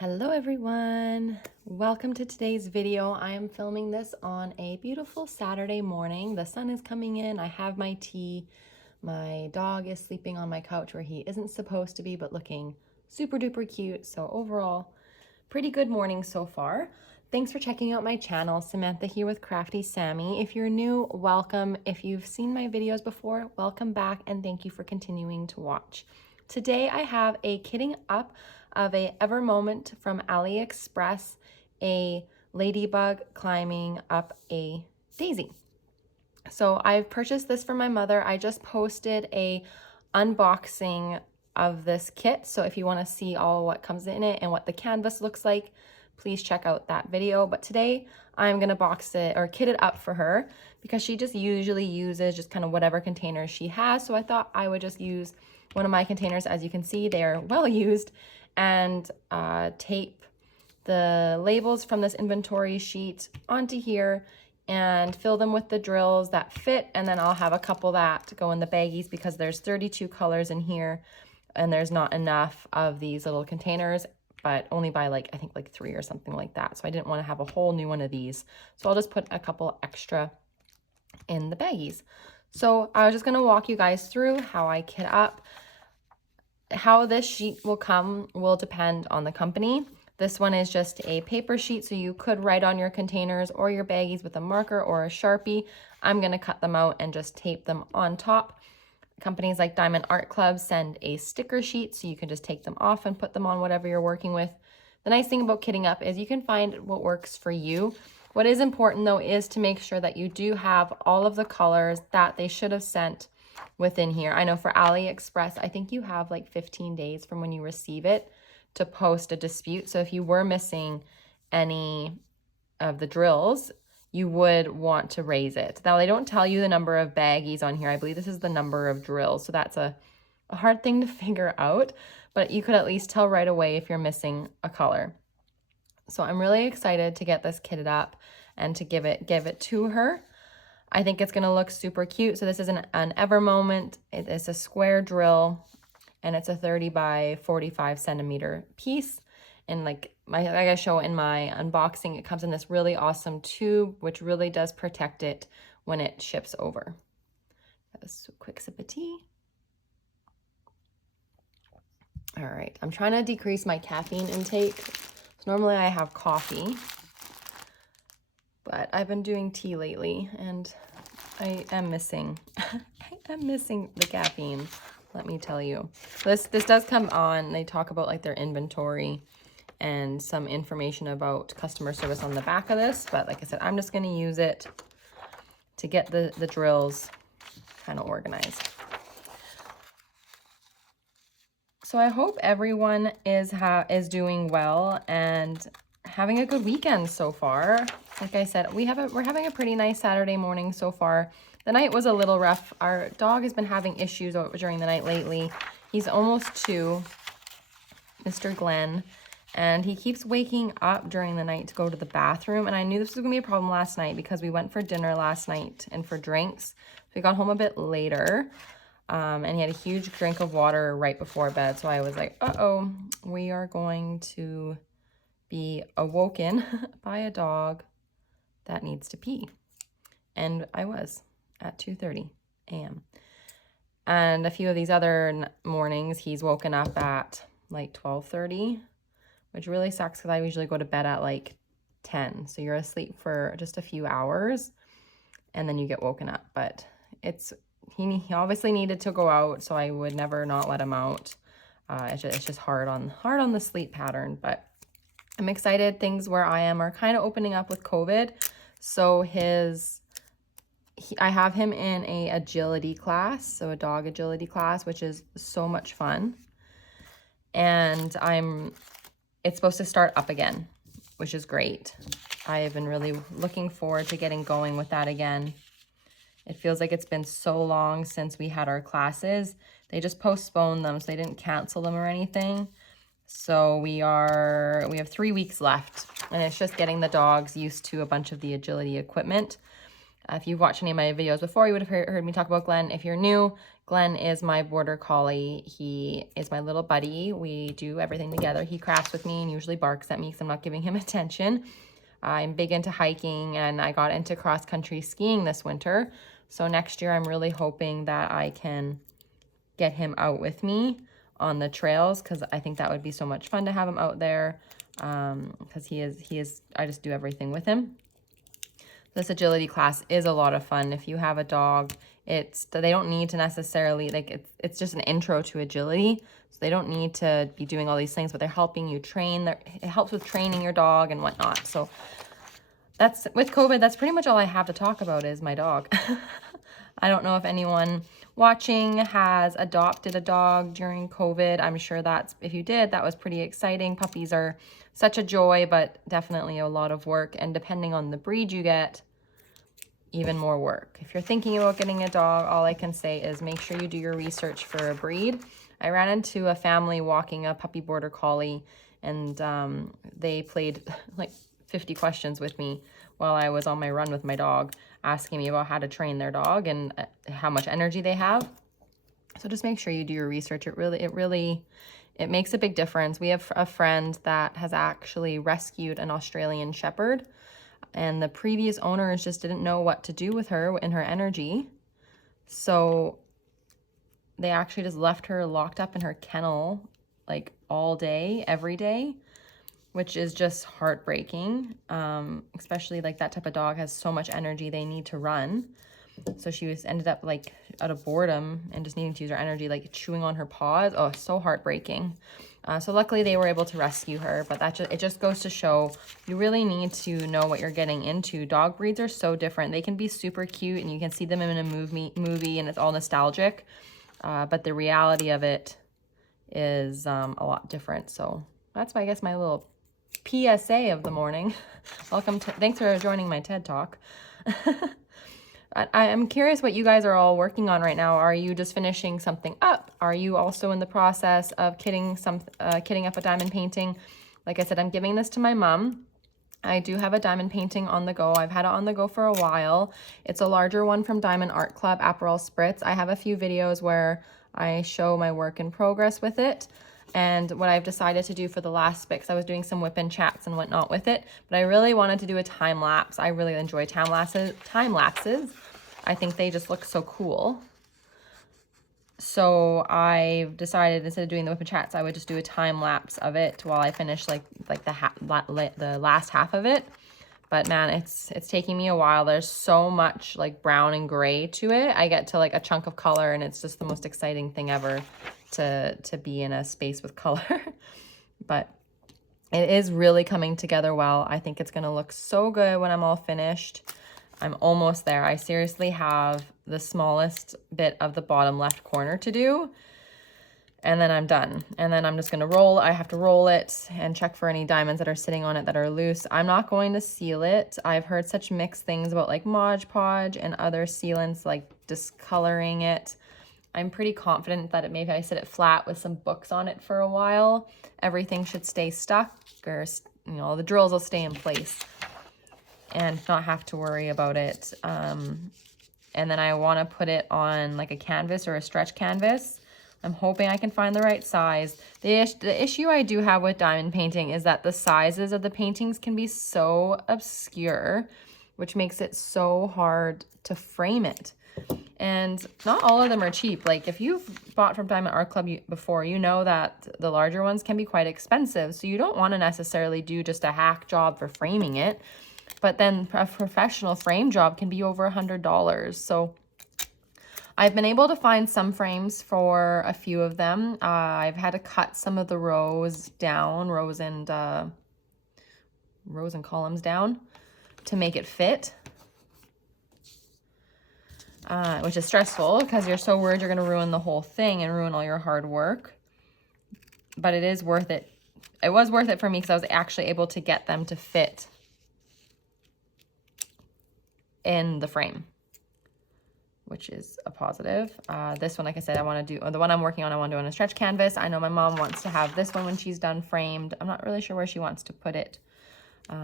Hello everyone, welcome to today's video. I am filming this on a beautiful Saturday morning. The sun is coming in, I have my tea, my dog is sleeping on my couch where he isn't supposed to be, but looking super duper cute. So overall, pretty good morning so far. Thanks for checking out my channel. Samantha here with Crafty Sammy. If you're new, welcome. If you've seen my videos before, welcome back and thank you for continuing to watch. Today I have a kitting up of a Ever Moment from AliExpress, a ladybug climbing up a daisy. So I've purchased this for my mother. I just posted a unboxing of this kit. So if you want to see all what comes in it and what the canvas looks like, please check out that video. But today I'm going to box it or kit it up for her because she just usually uses just kind of whatever containers she has. So I thought I would just use one of my containers. As you can see, they are well used, and tape the labels from this inventory sheet onto here and fill them with the drills that fit. And then I'll have a couple that go in the baggies because there's 32 colors in here and there's not enough of these little containers, but only by I think 3 or something like that. So I didn't want to have a whole new one of these. So I'll just put a couple extra in the baggies. So I was just going to walk you guys through how I kit up. How this sheet will come will depend on the company. This one is just a paper sheet, so you could write on your containers or your baggies with a marker or a Sharpie. I'm going to cut them out and just tape them on top. Companies like Diamond Art Club send a sticker sheet, so you can just take them off and put them on whatever you're working with. The nice thing about kitting up is you can find what works for you. What is important though is to make sure that you do have all of the colors that they should have sent within here. I know for AliExpress, I think you have 15 days from when you receive it to post a dispute. So if you were missing any of the drills, you would want to raise it. Now, they don't tell you the number of baggies on here. I believe this is the number of drills. So that's a hard thing to figure out, but you could at least tell right away if you're missing a color. So I'm really excited to get this kitted up and to give it to her. I think it's going to look super cute. So this is an Ever Moment. It is a square drill and it's a 30 by 45 centimeter piece. And like I show in my unboxing, it comes in this really awesome tube, which really does protect it when it ships over. Have a quick sip of tea. All right, I'm trying to decrease my caffeine intake. So normally I have coffee, but I've been doing tea lately and I am missing the caffeine, let me tell you. This does come on. They talk about their inventory and some information about customer service on the back of this, but like I said, I'm just going to use it to get the drills kind of organized. So I hope everyone is doing well and having a good weekend so far. Like I said, we're having a pretty nice Saturday morning so far. The night was a little rough. Our dog has been having issues during the night lately. He's almost 2, Mr. Glenn, and he keeps waking up during the night to go to the bathroom. And I knew this was gonna be a problem last night because we went for dinner last night and for drinks. We got home a bit later. And he had a huge drink of water right before bed. So I was like, uh-oh, we are going to be awoken by a dog that needs to pee. And I was at 2:30 a.m. And a few of these other mornings, he's woken up at 12:30, which really sucks because I usually go to bed at 10. So you're asleep for just a few hours and then you get woken up. But he obviously needed to go out, so I would never not let him out. It's just hard on the sleep pattern, but I'm excited. Things where I am are kind of opening up with COVID. So I have him in a agility class, so a dog agility class, which is so much fun. And it's supposed to start up again, which is great. I have been really looking forward to getting going with that again. It feels like it's been so long since we had our classes. They just postponed them, so they didn't cancel them or anything. So we have 3 weeks left, and it's just getting the dogs used to a bunch of the agility equipment. If you've watched any of my videos before, you would have heard me talk about Glenn. If you're new, Glenn is my border collie. He is my little buddy. We do everything together. He crafts with me and usually barks at me because I'm not giving him attention. I'm big into hiking, and I got into cross-country skiing this winter. So next year I'm really hoping that I can get him out with me on the trails, because I think that would be so much fun to have him out there, because he is, I just do everything with him. This agility class is a lot of fun. If you have a dog, they don't need to necessarily, like, it's just an intro to agility. So they don't need to be doing all these things, but they're helping you train. It helps with training your dog and whatnot. So that's, with COVID, that's pretty much all I have to talk about is my dog. I don't know if anyone watching has adopted a dog during COVID. I'm sure if you did, that was pretty exciting. Puppies are such a joy, but definitely a lot of work. And depending on the breed you get, even more work. If you're thinking about getting a dog, all I can say is make sure you do your research for a breed. I ran into a family walking a puppy border collie, and they played like 50 questions with me while I was on my run with my dog, asking me about how to train their dog and how much energy they have. So just make sure you do your research. It makes a big difference. We have a friend that has actually rescued an Australian Shepherd, and the previous owners just didn't know what to do with her and her energy. So they actually just left her locked up in her kennel like all day, every day, which is just heartbreaking. Especially like that type of dog has so much energy, they need to run. So she ended up like out of boredom and just needing to use her energy, like chewing on her paws. Oh, so heartbreaking. So luckily they were able to rescue her, but it just goes to show you really need to know what you're getting into. Dog breeds are so different. They can be super cute and you can see them in a movie and it's all nostalgic. But the reality of it is a lot different. So that's I guess my little PSA of the morning. Thanks for joining my TED Talk. I'm curious what you guys are all working on right now. Are you just finishing something up? Are you also in the process of kitting up a diamond painting? Like I said, I'm giving this to my mom. I do have a diamond painting on the go. I've had it on the go for a while. It's a larger one from Diamond Art Club, Aperol Spritz. I have a few videos where I show my work in progress with it. And what I've decided to do for the last bit, because I was doing some whip and chats and whatnot with it, but I really wanted to do a time lapse. I really enjoy time lapses. I think they just look so cool. So I've decided instead of doing the whip and chats, I would just do a time lapse of it while I finish like the last half of it. But man, it's taking me a while. There's so much like brown and gray to it. I get to like a chunk of color and it's just the most exciting thing ever to be in a space with color. But it is really coming together well. I think it's gonna look so good when I'm all finished. I'm almost there. I seriously have the smallest bit of the bottom left corner to do, and then I'm done. And then I'm just gonna I have to roll it and check for any diamonds that are sitting on it that are loose. I'm not going to seal it. I've heard such mixed things about like Mod Podge and other sealants like discoloring it. I'm pretty confident that maybe I set it flat with some books on it for a while, everything should stay stuck, or the drills will stay in place and not have to worry about it. And then I want to put it on like a canvas or a stretch canvas. I'm hoping I can find the right size. The issue I do have with diamond painting is that the sizes of the paintings can be so obscure, which makes it so hard to frame it. And not all of them are cheap. Like if you've bought from Diamond Art Club before, you know that the larger ones can be quite expensive. So you don't want to necessarily do just a hack job for framing it. But then a professional frame job can be over $100. So I've been able to find some frames for a few of them. I've had to cut some of the rows and columns down to make it fit. Which is stressful because you're so worried you're going to ruin the whole thing and ruin all your hard work. But it is worth it. It was worth it for me because I was actually able to get them to fit in the frame, which is a positive. This one, like I said, the one I'm working on, I want to do on a stretch canvas. I know my mom wants to have this one when she's done framed. I'm not really sure where she wants to put it. But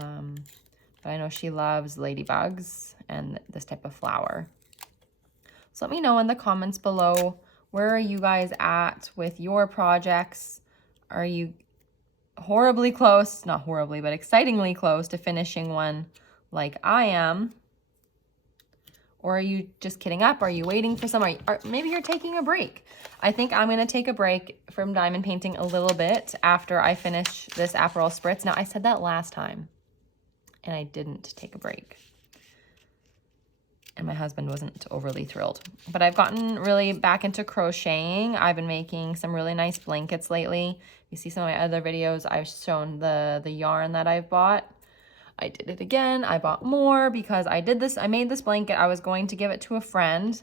I know she loves ladybugs and this type of flower. So let me know in the comments below Where are you guys at with your projects? Are you horribly close, not horribly, but excitingly close to finishing one like I am? Or are you just kidding up? Are you waiting for some? Maybe you're taking a break. I think I'm going to take a break from diamond painting a little bit after I finish this Aperol Spritz. Now, I said that last time, and I didn't take a break. And my husband wasn't overly thrilled. But I've gotten really back into crocheting. I've been making some really nice blankets lately. You see some of my other videos, I've shown the yarn that I've bought. I did it again. I bought more because I made this blanket. I was going to give it to a friend.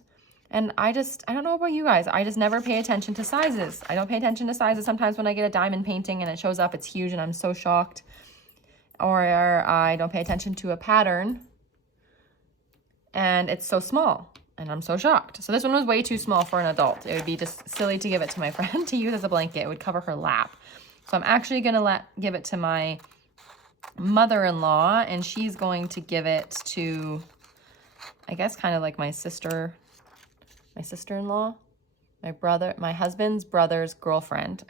And I don't know about you guys. I just never pay attention to sizes. I don't pay attention to sizes. Sometimes when I get a diamond painting and it shows up, it's huge and I'm so shocked. Or I don't pay attention to a pattern and it's so small and I'm so shocked. So this one was way too small for an adult. It would be just silly to give it to my friend to use as a blanket. It would cover her lap. So I'm actually gonna give it to my mother-in-law, and she's going to give it to, I guess, kind of like my sister-in-law, my husband's brother's girlfriend.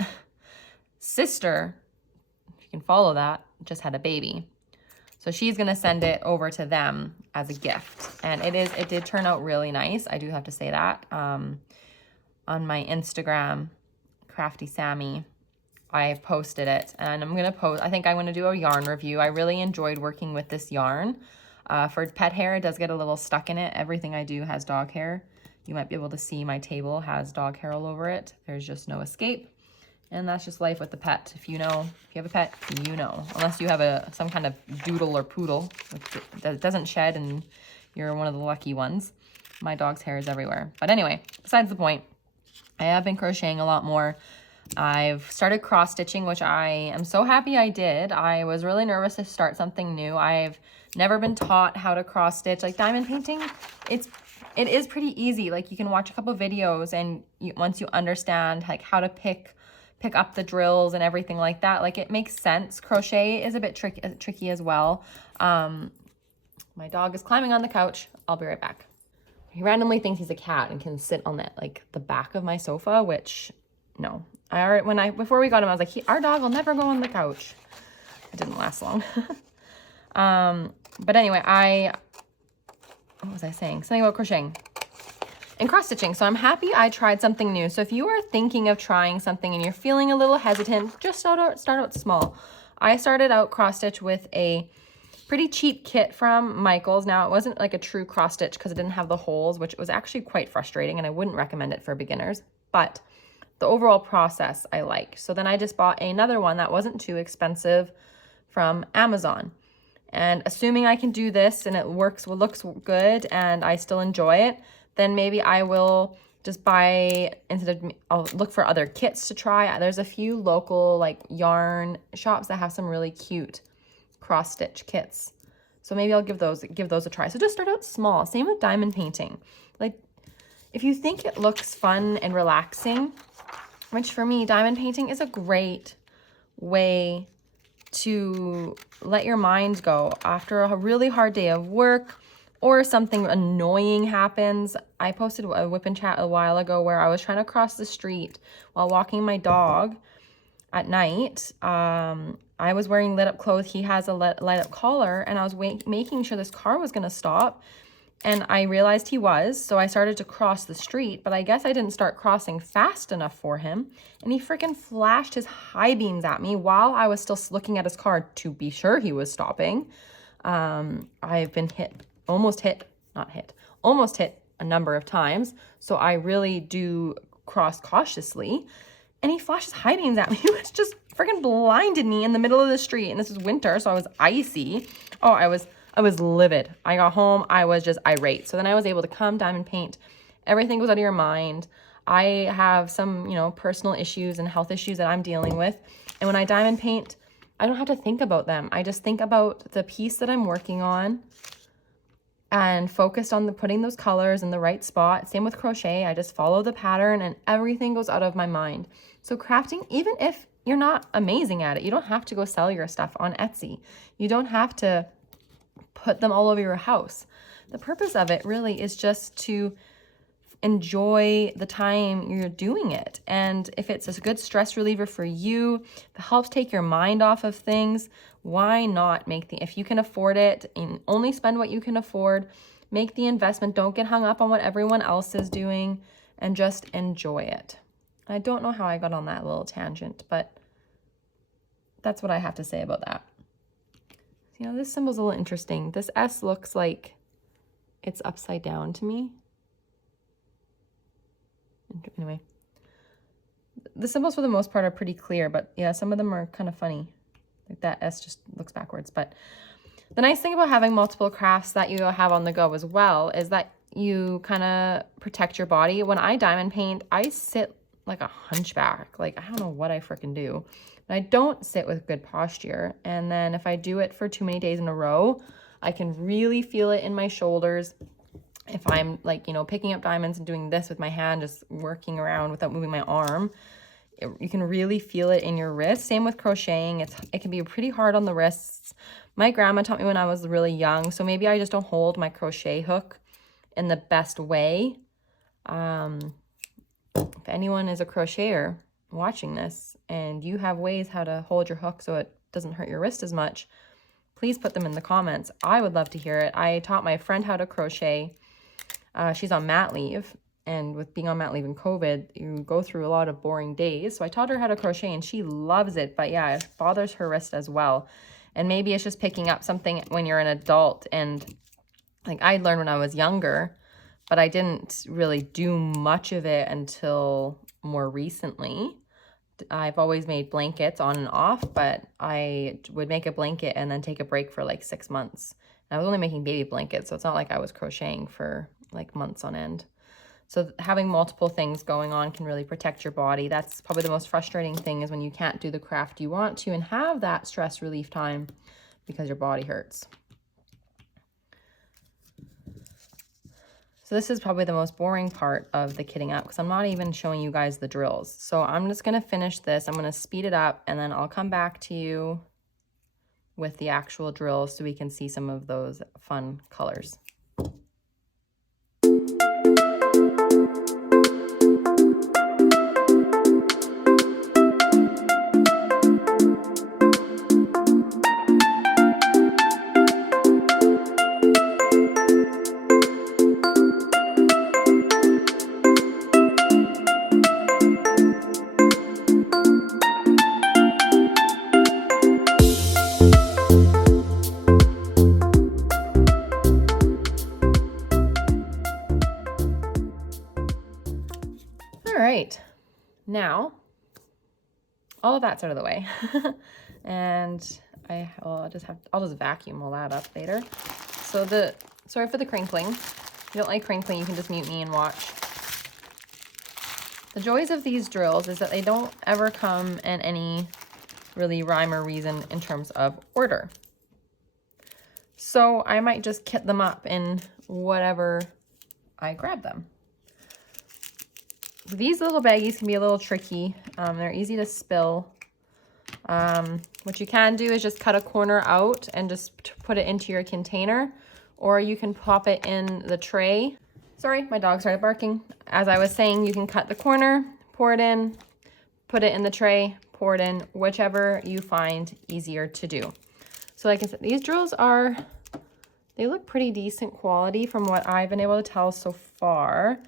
Sister, if you can follow that, just had a baby. So she's going to send it over to them as a gift. And it did turn out really nice. I do have to say that. On my Instagram, Crafty Sammy, I've posted it, and I'm going to I think I'm going to do a yarn review. I really enjoyed working with this yarn. For pet hair, it does get a little stuck in it. Everything I do has dog hair. You might be able to see my table has dog hair all over it. There's just no escape. And that's just life with the pet. If you have a pet, you know. Unless you have some kind of doodle or poodle that doesn't shed and you're one of the lucky ones. My dog's hair is everywhere. But anyway, besides the point, I have been crocheting a lot more. I've started cross stitching, which I am so happy I did. I was really nervous to start something new. I've never been taught how to cross stitch. Like diamond painting, it is pretty easy. Like you can watch a couple videos and once you understand like how to pick up the drills and everything like that, like it makes sense. Crochet is a bit tricky as well. My dog is climbing on the couch. I'll be right back. He randomly thinks he's a cat and can sit on the back of my sofa, which no. Before we got him, I was like, our dog will never go on the couch. It didn't last long. But anyway, what was I saying? Something about crocheting and cross stitching. So I'm happy I tried something new. So if you are thinking of trying something and you're feeling a little hesitant, just start out small. I started out cross stitch with a pretty cheap kit from Michael's. Now it wasn't like a true cross stitch because it didn't have the holes, which was actually quite frustrating, and I wouldn't recommend it for beginners, but the overall process I like. So then I just bought another one that wasn't too expensive from Amazon. And assuming I can do this and it looks good and I still enjoy it, then maybe I will just I'll look for other kits to try. There's a few local like yarn shops that have some really cute cross stitch kits. So maybe I'll give those a try. So just start out small. Same with diamond painting. Like if you think it looks fun and relaxing, which for me, diamond painting is a great way to let your mind go after a really hard day of work or something annoying happens. I posted a whip and chat a while ago where I was trying to cross the street while walking my dog at night. I was wearing lit up clothes. He has a light up collar, and I was making sure this car was going to stop. And I realized he was, so I started to cross the street, but I guess I didn't start crossing fast enough for him. And he freaking flashed his high beams at me while I was still looking at his car to be sure he was stopping. I've been almost hit a number of times. So I really do cross cautiously. And he flashed his high beams at me, which just freaking blinded me in the middle of the street. And this is winter, so I was icy. Oh, I was livid. I got home, I was just irate. So then I was able to come diamond paint. Everything goes out of your mind. I have some, personal issues and health issues that I'm dealing with. And when I diamond paint, I don't have to think about them. I just think about the piece that I'm working on and focused on putting those colors in the right spot. Same with crochet. I just follow the pattern and everything goes out of my mind. So crafting, even if you're not amazing at it, you don't have to go sell your stuff on Etsy. You don't have to put them all over your house. The purpose of it really is just to enjoy the time you're doing it. And if it's a good stress reliever for you, if it helps take your mind off of things, why not make if you can afford it and only spend what you can afford, make the investment. Don't get hung up on what everyone else is doing and just enjoy it. I don't know how I got on that little tangent, but that's what I have to say about that. You know, this symbol's a little interesting. This S looks like it's upside down to me. Anyway, the symbols for the most part are pretty clear, but yeah, some of them are kind of funny. Like that S just looks backwards. But the nice thing about having multiple crafts that you have on the go as well is that you kind of protect your body. When I diamond paint, I sit like a hunchback. Like, I don't know what I freaking do. But I don't sit with good posture. And then if I do it for too many days in a row, I can really feel it in my shoulders. If I'm like, you know, picking up diamonds and doing this with my hand, just working around without moving my arm, you can really feel it in your wrist. Same with crocheting. It can be pretty hard on the wrists. My grandma taught me when I was really young, so maybe I just don't hold my crochet hook in the best way. If anyone is a crocheter watching this and you have ways how to hold your hook so it doesn't hurt your wrist as much, please put them in the comments. I would love to hear it. I taught my friend how to crochet. She's on mat leave, and with being on mat leave in COVID, you go through a lot of boring days. So I taught her how to crochet and she loves it, but yeah, it bothers her wrist as well. And maybe it's just picking up something when you're an adult. And like I learned when I was younger, but I didn't really do much of it until more recently. I've always made blankets on and off, but I would make a blanket and then take a break for like 6 months. And I was only making baby blankets, so it's not like I was crocheting for like months on end. So having multiple things going on can really protect your body. That's probably the most frustrating thing, is when you can't do the craft you want to and have that stress relief time because your body hurts. So this is probably the most boring part of the kitting up, because I'm not even showing you guys the drills. So I'm just going to finish this. I'm going to speed it up and then I'll come back to you with the actual drills so we can see some of those fun colors. Now, all of that's out of the way, and I'll just vacuum all that up later. So sorry for the crinkling. If you don't like crinkling, you can just mute me and watch. The joys of these drills is that they don't ever come in any really rhyme or reason in terms of order. So I might just kit them up in whatever I grab them. These little baggies can be a little tricky. They're easy to spill. What you can do is just cut a corner out and just put it into your container, or you can pop it in the tray. Sorry, my dog started barking. As I was saying, you can cut the corner, pour it in, put it in the tray, pour it in, whichever you find easier to do. So like I said, these drills they look pretty decent quality from what I've been able to tell so far.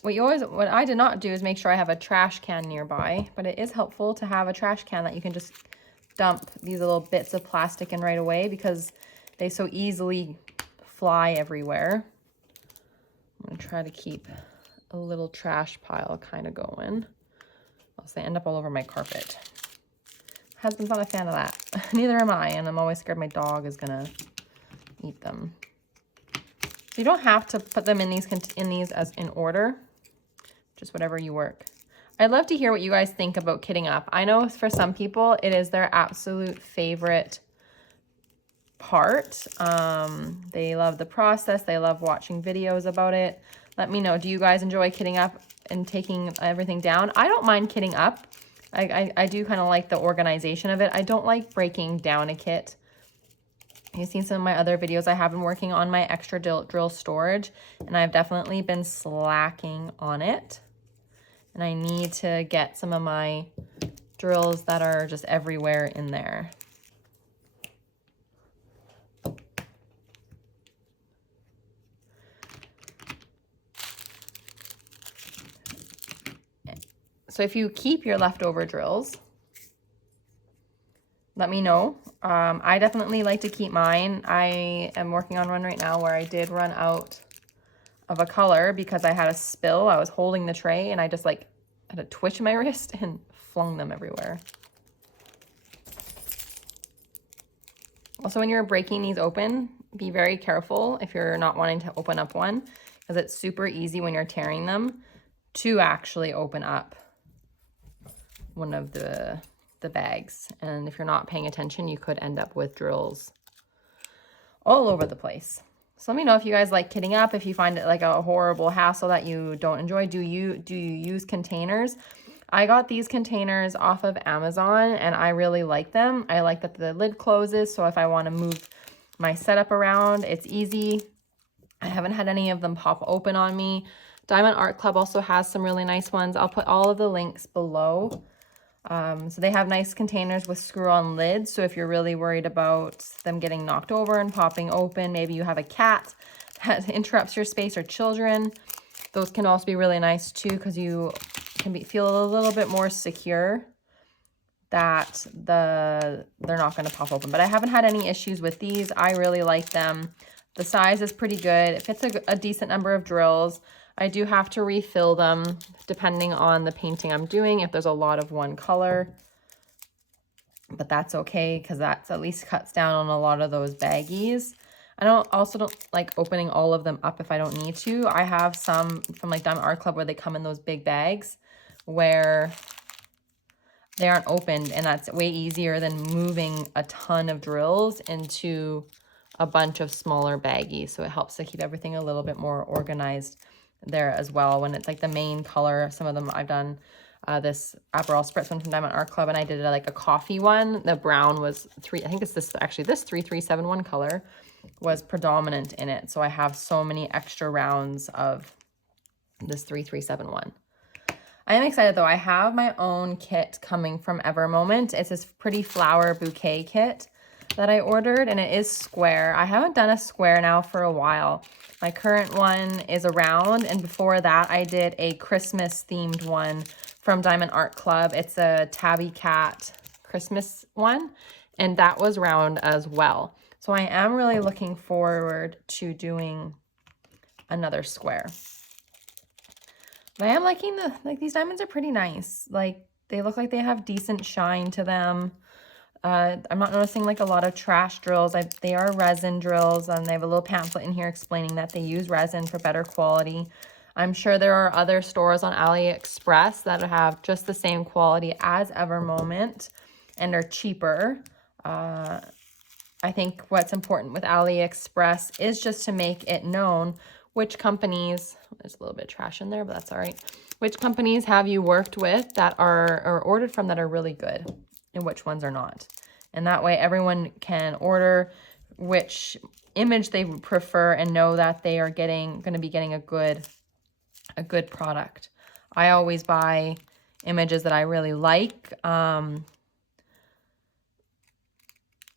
What I did not do is make sure I have a trash can nearby, but it is helpful to have a trash can that you can just dump these little bits of plastic in right away, because they so easily fly everywhere. I'm going to try to keep a little trash pile kind of going, else they end up all over my carpet. Husband's not a fan of that. Neither am I, and I'm always scared my dog is going to eat them. So you don't have to put them in these as in order, just whatever you work. I'd love to hear what you guys think about kitting up. I know for some people it is their absolute favorite part. They love the process. They love watching videos about it. Let me know. Do you guys enjoy kitting up and taking everything down? I don't mind kitting up. I do kind of like the organization of it. I don't like breaking down a kit. You've seen some of my other videos. I have been working on my extra drill storage, and I've definitely been slacking on it. And I need to get some of my drills that are just everywhere in there. So if you keep your leftover drills, let me know. I definitely like to keep mine. I am working on one right now where I did run out of a color because I had a spill. I was holding the tray and I just like had a twitch in my wrist and flung them everywhere. Also, when you're breaking these open, be very careful if you're not wanting to open up one, because it's super easy when you're tearing them to actually open up one of the bags. And if you're not paying attention, you could end up with drills all over the place. So let me know if you guys like kitting up, if you find it like a horrible hassle that you don't enjoy. Do you use containers? I got these containers off of Amazon and I really like them. I like that the lid closes, so if I want to move my setup around, it's easy. I haven't had any of them pop open on me. Diamond Art Club also has some really nice ones. I'll put all of the links below. So they have nice containers with screw-on lids. So if you're really worried about them getting knocked over and popping open, maybe you have a cat that interrupts your space or children, those can also be really nice too, because you can feel a little bit more secure that they're not going to pop open. But I haven't had any issues with these. I really like them. The size is pretty good. It fits a decent number of drills. I do have to refill them depending on the painting I'm doing, if there's a lot of one color. But that's okay, because that's at least cuts down on a lot of those baggies. I also don't like opening all of them up if I don't need to. I have some from like Diamond Art Club where they come in those big bags where they aren't opened, and that's way easier than moving a ton of drills into a bunch of smaller baggies. So it helps to keep everything a little bit more organized there as well. When it's like the main color, some of them I've done this Aperol Spritz one from Diamond Art Club, and I did like a coffee one. The brown was I think it's this 3371 color was predominant in it. So I have so many extra rounds of this 3371. I am excited though. I have my own kit coming from Evermoment. It's this pretty flower bouquet kit that I ordered, and it is square. I haven't done a square now for a while. My current one is a round, and before that I did a Christmas themed one from Diamond Art Club. It's a Tabby Cat Christmas one, and that was round as well. So I am really looking forward to doing another square. But I am liking these diamonds are pretty nice. Like, they look like they have decent shine to them. I'm not noticing like a lot of trash drills. They are resin drills, and they have a little pamphlet in here explaining that they use resin for better quality. I'm sure there are other stores on AliExpress that have just the same quality as Evermoment and are cheaper. I think what's important with AliExpress is just to make it known which companies, there's a little bit of trash in there, but that's all right. Which companies have you worked with that are, or ordered from that are really good, and which ones are not. And that way everyone can order which image they prefer and know that they are going to be getting a good product. I always buy images that I really like.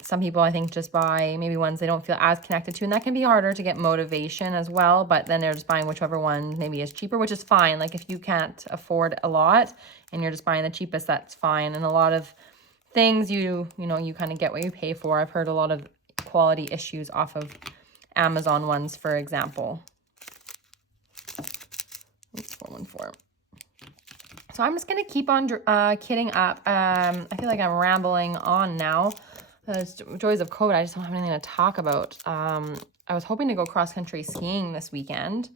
Some people, I think, just buy maybe ones they don't feel as connected to, and that can be harder to get motivation as well, but then they're just buying whichever one maybe is cheaper, which is fine. Like, if you can't afford a lot and you're just buying the cheapest, that's fine. And a lot of things, you kind of get what you pay for. I've heard a lot of quality issues off of Amazon ones, for example. That's 414. So I'm just going to keep on kitting up. I feel like I'm rambling on now. Joys of COVID, I just don't have anything to talk about. I was hoping to go cross-country skiing this weekend.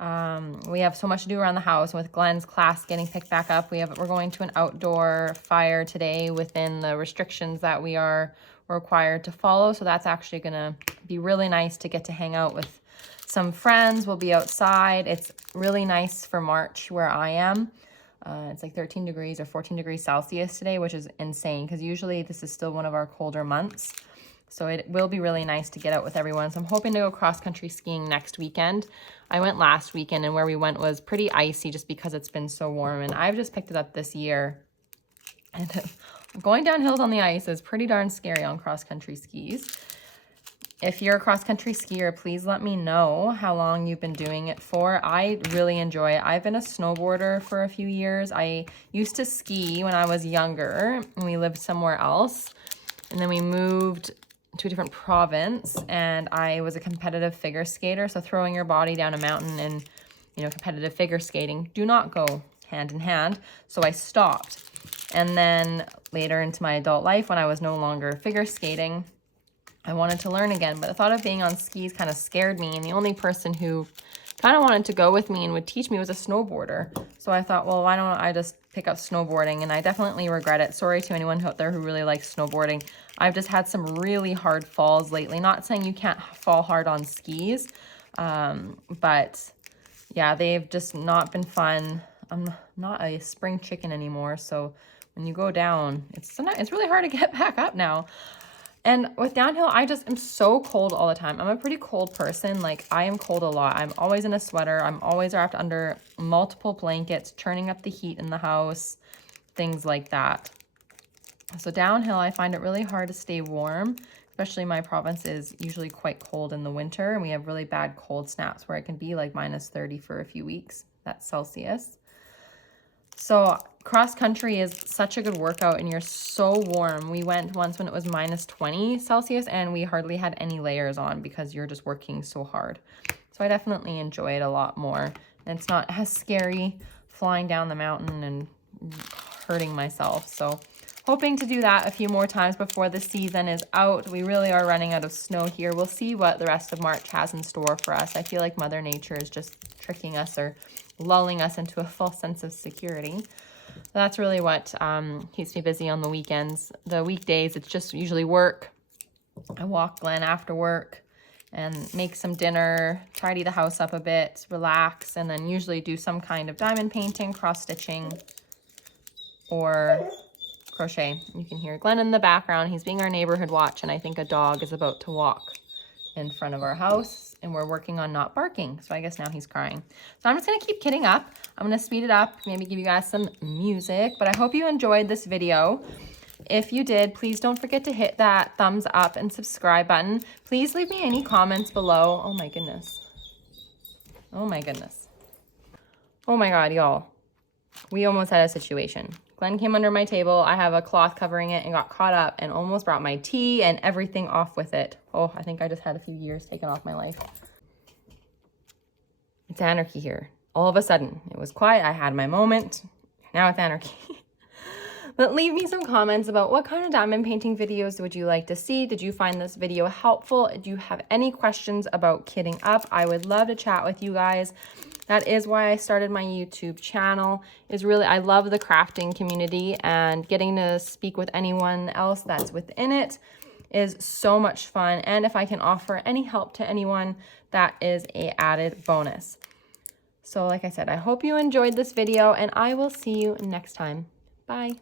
We have so much to do around the house. With Glenn's class getting picked back up, we're going to an outdoor fire today within the restrictions that we're required to follow. So that's actually going to be really nice to get to hang out with some friends. We'll be outside. It's really nice for March where I am. It's like 13 degrees or 14 degrees Celsius today, which is insane because usually this is still one of our colder months. So it will be really nice to get out with everyone. So I'm hoping to go cross-country skiing next weekend. I went last weekend, and where we went was pretty icy just because it's been so warm. And I've just picked it up this year. And going down hills on the ice is pretty darn scary on cross-country skis. If you're a cross-country skier, please let me know how long you've been doing it for. I really enjoy it. I've been a snowboarder for a few years. I used to ski when I was younger, and we lived somewhere else. And then we moved to a different province, and I was a competitive figure skater. So throwing your body down a mountain and, you know, competitive figure skating do not go hand in hand. So I stopped. And then later into my adult life, when I was no longer figure skating, I wanted to learn again, but the thought of being on skis kind of scared me. And the only person who kind of wanted to go with me and would teach me was a snowboarder. So I thought, well, why don't I just pick up snowboarding? And I definitely regret it. Sorry to anyone out there who really likes snowboarding. I've just had some really hard falls lately. Not saying you can't fall hard on skis, but yeah, they've just not been fun. I'm not a spring chicken anymore. So when you go down, it's really hard to get back up now. And with downhill, I just am so cold all the time. I'm a pretty cold person. Like, I am cold a lot. I'm always in a sweater. I'm always wrapped under multiple blankets, turning up the heat in the house, things like that. So downhill, I find it really hard to stay warm, especially my province is usually quite cold in the winter. And we have really bad cold snaps where it can be like -30 for a few weeks. That's Celsius. So cross country is such a good workout, and you're so warm. We went once when it was -20 Celsius, and we hardly had any layers on because you're just working so hard. So I definitely enjoy it a lot more. And it's not as scary flying down the mountain and hurting myself. So hoping to do that a few more times before the season is out. We really are running out of snow here. We'll see what the rest of March has in store for us. I feel like Mother Nature is just tricking us or lulling us into a false sense of security. That's really what keeps me busy on the weekends. The weekdays, it's just usually work. I walk Glenn after work and make some dinner, tidy the house up a bit, relax, and then usually do some kind of diamond painting, cross-stitching, or crochet. You can hear Glenn in the background. He's being our neighborhood watch, and I think a dog is about to walk in front of our house, and we're working on not barking. So I guess now he's crying. So I'm just gonna keep kidding up. I'm gonna speed it up, maybe give you guys some music, but I hope you enjoyed this video. If you did, please don't forget to hit that thumbs up and subscribe button. Please leave me any comments below. Oh my goodness. Oh my goodness. Oh my God, y'all. We almost had a situation. Glenn came under my table. I have a cloth covering it and got caught up and almost brought my tea and everything off with it. Oh, I think I just had a few years taken off my life. It's anarchy here. All of a sudden, it was quiet. I had my moment. Now it's anarchy. But leave me some comments about what kind of diamond painting videos would you like to see? Did you find this video helpful? Do you have any questions about kitting up? I would love to chat with you guys. That is why I started my YouTube channel. I love the crafting community, and getting to speak with anyone else that's within it is so much fun. And if I can offer any help to anyone, that is an added bonus. So like I said, I hope you enjoyed this video, and I will see you next time. Bye.